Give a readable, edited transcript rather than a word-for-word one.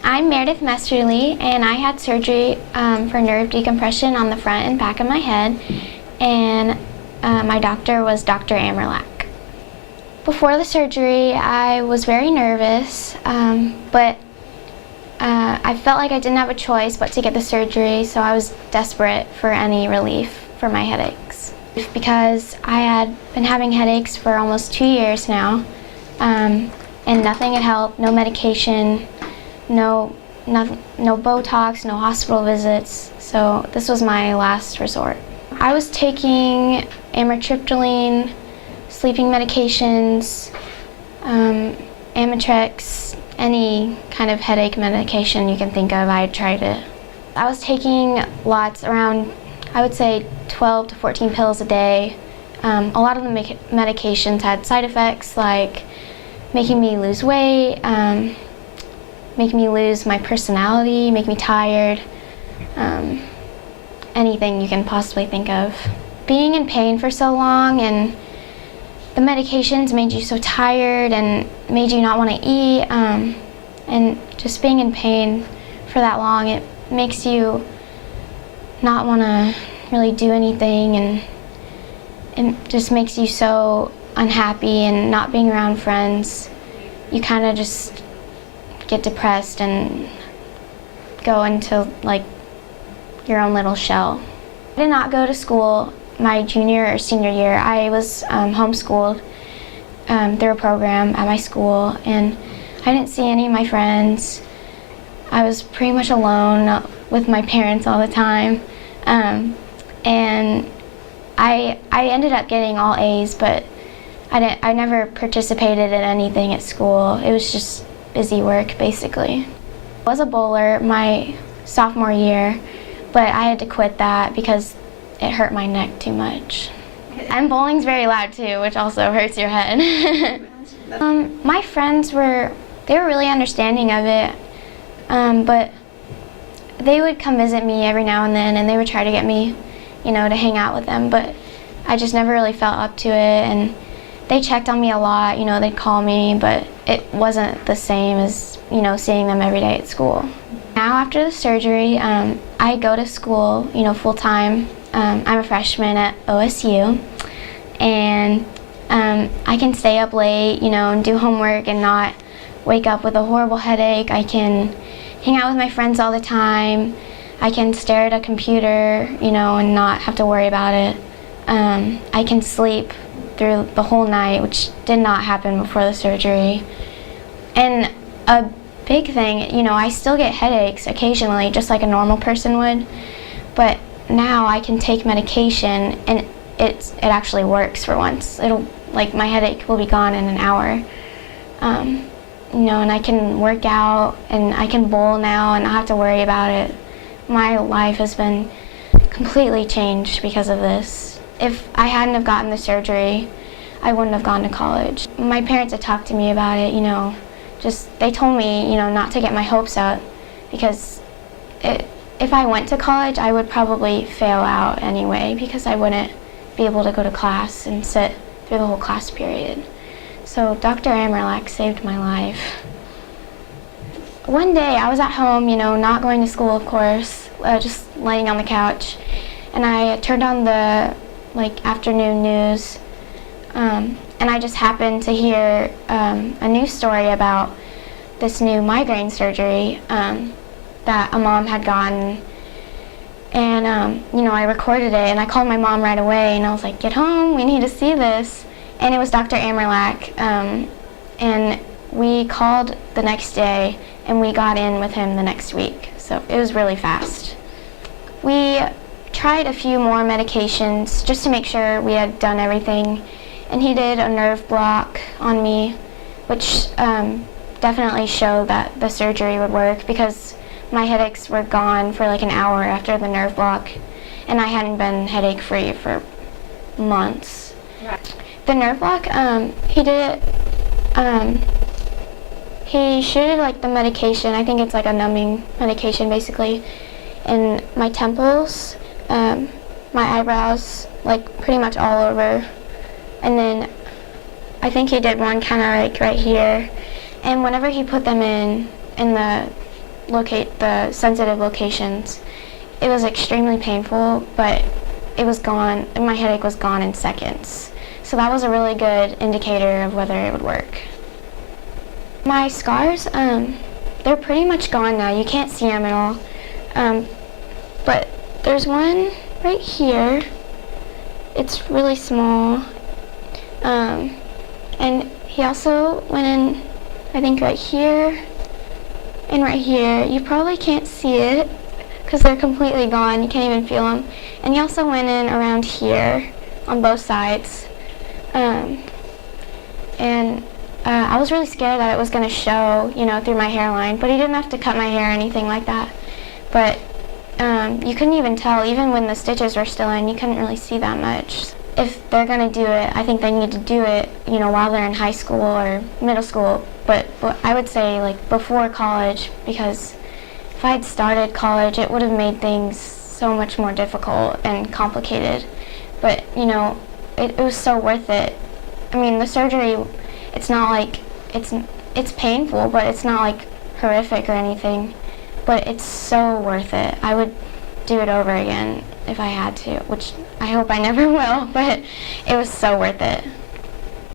I'm Meredith Mesterly, and I had surgery for nerve decompression on the front and back of my head, and my doctor was Dr. Amirlak. Before the surgery, I was very nervous, but I felt like I didn't have a choice but to get the surgery, so I was desperate for any relief for my headaches. Because I had been having headaches for almost 2 years now, and nothing had helped, no medication, no Botox, no hospital visits, so this was my last resort. I was taking amitriptyline, sleeping medications, Amitrex, any kind of headache medication you can think of, I tried it. I was taking lots, around, I would say 12 to 14 pills a day. A lot of the medications had side effects like making me lose weight, make me lose my personality, make me tired, anything you can possibly think of. Being in pain for so long and the medications made you so tired and made you not want to eat, and just being in pain for that long, it makes you not want to really do anything, and it just makes you so unhappy, and not being around friends, you kind of just get depressed and go into like your own little shell. I did not go to school my junior or senior year. I was homeschooled through a program at my school, and I didn't see any of my friends. I was pretty much alone with my parents all the time, and I ended up getting all A's, but I never participated in anything at school. It was just busy work, basically. I was a bowler my sophomore year, but I had to quit that because it hurt my neck too much. And bowling's very loud too, which also hurts your head. My friends they were really understanding of it, but they would come visit me every now and then, and they would try to get me, to hang out with them, but I just never really felt up to it, and they checked on me a lot, they'd call me, but it wasn't the same as, seeing them every day at school. Now after the surgery, I go to school, full-time. I'm a freshman at OSU, and I can stay up late, and do homework and not wake up with a horrible headache. I can hang out with my friends all the time. I can stare at a computer, and not have to worry about it. I can sleep through the whole night, which did not happen before the surgery. And a big thing, I still get headaches occasionally, just like a normal person would, but now I can take medication, and it actually works for once. My headache will be gone in an hour. And I can work out, and I can bowl now and not have to worry about it. My life has been completely changed because of this. If I hadn't have gotten the surgery, I wouldn't have gone to college. My parents had talked to me about it, they told me, not to get my hopes up, because if I went to college, I would probably fail out anyway, because I wouldn't be able to go to class and sit through the whole class period. So Dr. Amirlak saved my life. One day I was at home, not going to school, of course, just laying on the couch, and I turned on the afternoon news, and I just happened to hear a news story about this new migraine surgery that a mom had gotten, and I recorded it, and I called my mom right away, and I was like, "Get home, we need to see this." And it was Dr. Amirlak, and we called the next day, and we got in with him the next week, so it was really fast. We tried a few more medications just to make sure we had done everything, and he did a nerve block on me, which definitely showed that the surgery would work, because my headaches were gone for like an hour after the nerve block, and I hadn't been headache-free for months. Right. The nerve block, he did it, he shooted the medication, I think it's like a numbing medication basically, in my temples, my eyebrows, pretty much all over, and then I think he did one kind of right here, and whenever he put them in the locate the sensitive locations. It was extremely painful, but it was gone, and my headache was gone in seconds. So that was a really good indicator of whether it would work. My scars, they're pretty much gone now. You can't see them at all. But there's one right here. It's really small. And he also went in, I think, right here and right here. You probably can't see it because they're completely gone. You can't even feel them. And he also went in around here on both sides. I was really scared that it was going to show, through my hairline, but he didn't have to cut my hair or anything like that. But you couldn't even tell, even when the stitches were still in, you couldn't really see that much. If they're going to do it, I think they need to do it, while they're in high school or middle school. But I would say, like, before college, because if I'd started college, it would have made things so much more difficult and complicated. But, it was so worth it. I mean, the surgery, it's not like, it's painful, but it's not like horrific or anything. But it's so worth it. I would do it over again if I had to, which I hope I never will, but it was so worth it.